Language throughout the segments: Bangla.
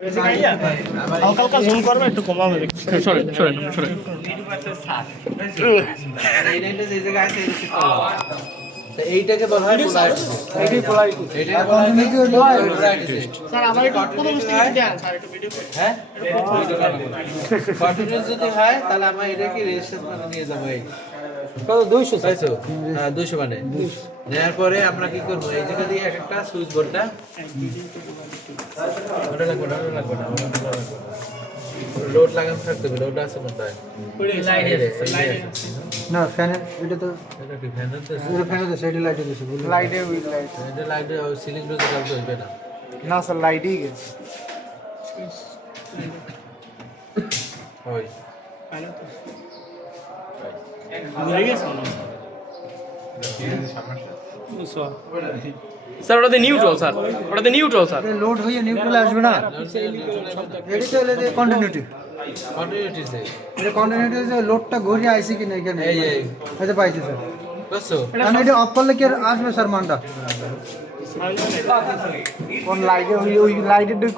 হালকা হালকা জুম করবে একটু কমাবে এইটাকে বলা হয় পোলারিটি এইটাই পোলারিটি এইটাকে বলা পোলারিটি স্যার আমার একটু প্রথম থেকে দেন স্যার একটু ভিডিও যদি হয় তাহলে আমরা এটাকে রেজিস্ট্রেশন নিয়ে যাব এই। কত? দুইশো পাইছো হ্যাঁ দুশো মানে। নেওয়ার পরে আমরা কি করব? এই জায়গা দিয়ে একটা সুইচ বোর্ডটা। ওটা লাগবে ওটা লাগবে না, ওটা লাগবে লোড লাগানো থাকতে হবে লোড আছে কোনটায় না ফ্যানের এটা তো এটা কি ফ্যান আছে? এটা ফ্যানের তো সাইডে লাইটে দিছে লাইটে উইথ লাইট এটা লাইটে সিলিং রোজে কাজ হইবে না। না স্যার লাইটই গেছে। ওই। ভুলে গেছো না স্যার ওটাতে নিউট্রাল স্যার। ওটাতে নিউট্রাল স্যার। লোড হয়ে নিউট্রাল আসবে না। এটি তো হলে কন্টিনিউটি কন্টিনিউটি স্যার এটা কন্টিনিউটি লোডটা ঘুরে আইছে কিনা এখানে? এই এই। এটা পাইছে স্যার। বুঝছ? এটা অফ করলে কি আসবে স্যার মানটা? কোন লাইটে ওই ওই দুই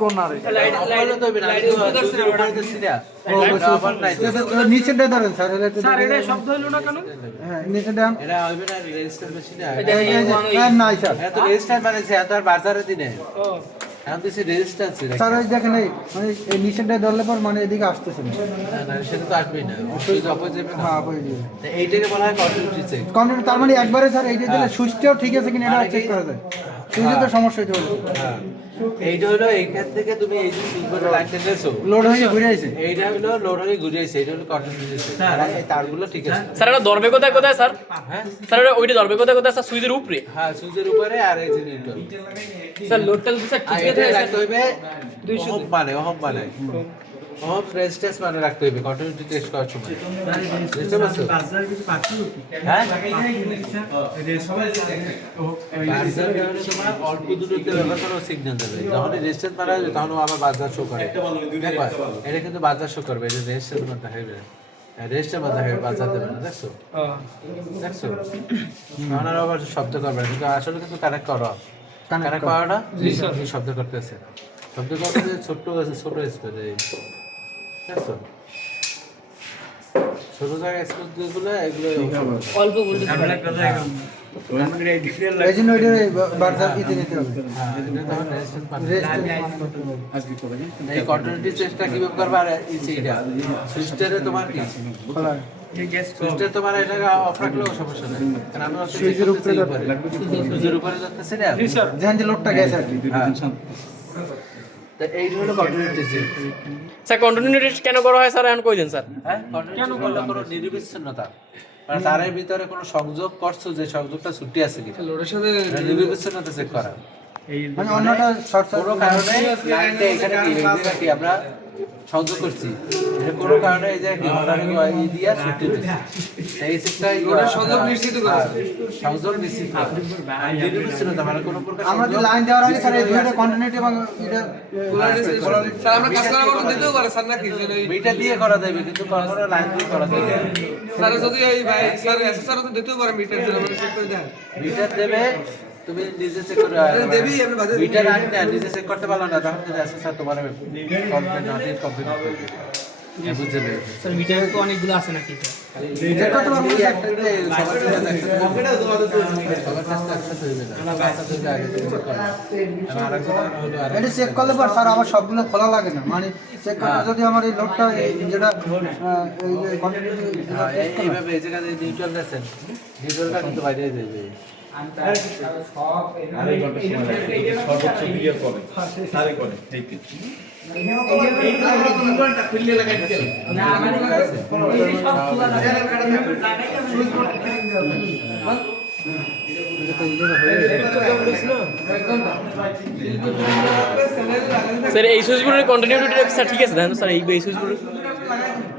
ধরেন স্যার স্যার এটা শব্দ হলো না কেন? হ্যাঁ নিচেটা এটা হইবে না রেজিস্টার মেশিনে হ্যাঁ নাই স্যার এটা রেজিস্টার বানাইছে এত আর বাজারে দিনে। এখন দিছি রেজিস্ট্যান্স স্যার ওই দেখেন। এই মানে এই ধরলে পর মানে এদিকে আসতেছে না। না না সেটা তো আসবেই না। সুইচ অফ হয়ে যাবে হ্যাঁ বই দিয়ে তো এইটাকে বলা হয় কন্টিনিউটি চেক কন্টিনিউ তার মানে একবারে স্যার এইটা দিলে সুইচটাও ঠিক আছে কিনা এটা চেক করা যায়। সুইচে তো সমস্যা পারে। হ্যাঁ। এইটা হলো এইখান থেকে তুমি এই যে সুইচবোর্ডে লাইনটা দিয়েছ লোড হয়ে ঘুরে আইছে। এইটা হলো লোড হয়ে ঘুরে এসে এটা হলো কন্টিনিউটি চেক এই তারগুলো ঠিক আছে। স্যার এটা ধরবে কোথায় কোথায় স্যার? হ্যাঁ। স্যার এটা ওইটা ধরবে কোথায় কোথায় স্যার? সুইচের উপরে? হ্যাঁ সুইচের উপরে আর এই যে নিউট্রাল স্যার লোডটা স্যার আর এটা রাখতে হইবে ওহম মানে ওহম মানে ওহম রেজিস্ট্যান্স মানে রাখতে হইবে কন্টিনিউটি টেস্ট করার সময় বুঝতে পারছ হ্যাঁ বাজার অল্প দূরত্বে ব্যবহার করো সিগন্যাল দেবে যখন রেজিস্ট্যান্স মারা যাবে তখন আবার বাজার শো করে এটা কিন্তু বাজার শো করবে এটা রেজিস্ট্যান্স মারতে হবে রেজিস্টার মাথা হবে বাজার দেবে না দেখছ দেখছ তখন আবার শব্দ করবে না কিন্তু আসলে কিন্তু কানেক্ট করো কানেক্ট করাটা শব্দ করতেছে শব্দ করতে ছোট্ট আছে ছোট স্পেস দেখছ ছোট জায়গায় স্পেস যেগুলো এগুলো অল্প। বলতে এই জন্য ওইটা বার্জার দিতে নিতে হবে। হ্যাঁ এই কন্টিনিউটি চেষ্টা কীভাবে করবে আর এই সুইচটারে তোমার কি? সুইচটা তোমার এটা অফ রাখলেও সমস্যা নেই। কারণ আমরা সুইচের উপরে সুইচের উপরে যাচ্ছে না? যেখান যে লোডটা গেছে আর কি। হ্যাঁ। এই হলো কন্টিনিউটি স্যার কন্টিনিউটি কেন করা হয় স্যার? এখন কই দেন স্যার? হ্যাঁ কেন করলে কোনো নিরবিচ্ছিন্নতা মানে তারের ভিতরে কোনো সংযোগ করছ যে সংযোগটা ছুটি আছে কিনা? লোডের সাথে নিরবিচ্ছিন্নতা চেক করা। মানে অন্যটা শর্ট কোনো কারণে লাইনটা এখানে কি এই কি আমরা সংযোগ করছি। এটা কোনো কারণে এই জায়গা কি এই দিয়া ছুটি দিচ্ছে। এই চেকটা সংযোগ নিশ্চিত করা সংযোগ নিশ্চিত করা কোনো প্রকার আমরা যে লাইন দেওয়ার আগে স্যার এই দুইটা কন্টিনিউটি এবং এটা স্যার আমরা কাজ করার পর দিতেও পারে স্যার নাকি? যে দিয়ে করা যাবে কিন্তু লাইন দিয়ে করা যাবে স্যার যদি এই ভাই স্যার এসএসআর তো দিতেও পারে মিটার দিয়ে চেক করে দেন মিটার দেবে তুমি নিজে চেক করে দেবি, আমি মিটার আনি না নিজে চেক করতে পারল না তখন যদি স্যার তোমার কমপ্লেন না দিয়ে কমপ্লেন মিটারে তো অনেকগুলো আছে নাকি? আরেক- এটা চেক করলে পর স্যার আমার সবগুলো খোলা লাগে না। মানে চেক করতে যদি আমার এই লোডটা যেটা হ্যাঁ, এই- এইভাবে এই জায়গাতে নিউট্রাল দেখছেন নিউট্রালটা কিন্তু বাইরে যাবে। সর্বোচ্চ ক্লিয়ার করে তারে করে। স্যার এই সুইচ বোর্ডের কন্টিনিউটি স্যার ঠিক আছে স্যার এই এই সুইচ এই জায়গা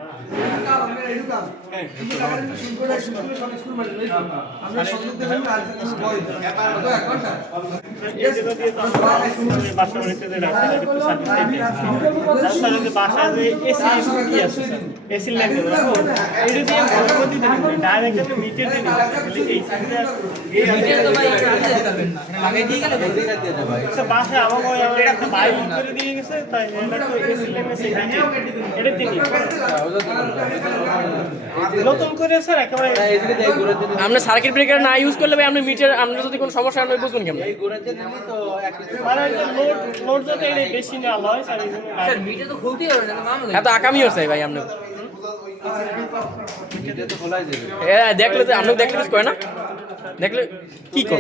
যে রাখছি এটা দিয়ে দিতে ডাইরেক্ট আপনি মিটার দিয়ে এই সাইডে তো ভাই লাগাই দিতে পারবেন না লাগাই দিয়ে গেলে এই জায়গা দিয়ে দে ভাই বাসায় আমাকে একটা বাইক করে দিয়ে গেছে তাই এটা তো দিন। নতুন করে স্যার একেবারে আপনি সার্কিট ব্রেকার না ইউজ করলে ভাই আপনি মিটার আপনার যদি কোনো সমস্যা হয় বুঝুন কেমন। এই ঘুরে দিয়ে দিলি তো এক লিটার মানে লোড লোড যাতে বেশি না হয় স্যার এই মিটার তো খুলতেই হবে না মামলা এত আকামি হচ্ছে ভাই আপনি দেখলে তো আপনি দেখলে কিছু কয় না? দেখলে কি কর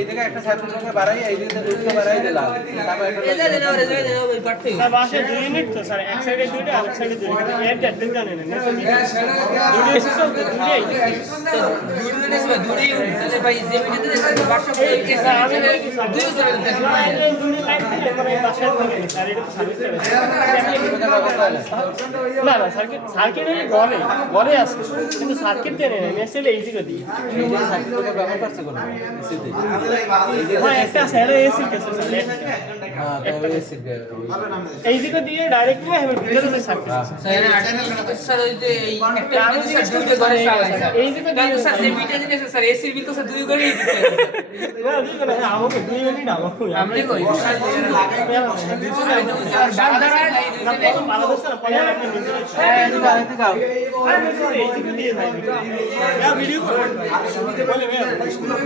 না মানে না সার্কিট সার্কিট ঘরে ঘরে আছে কিন্তু সার্কিট দেয় না মেসেলে এই দিকে দিই লোকে ব্যবহার করছে কোনো হ্যাঁ স্যার এসি স্যার হ্যাঁ তো এসি দিয়ে ডাইরেক্ট আমি ভিতরে যে এই হ্যাঁ। এই দিকে দিয়ে যাই ভিডিও করে বলে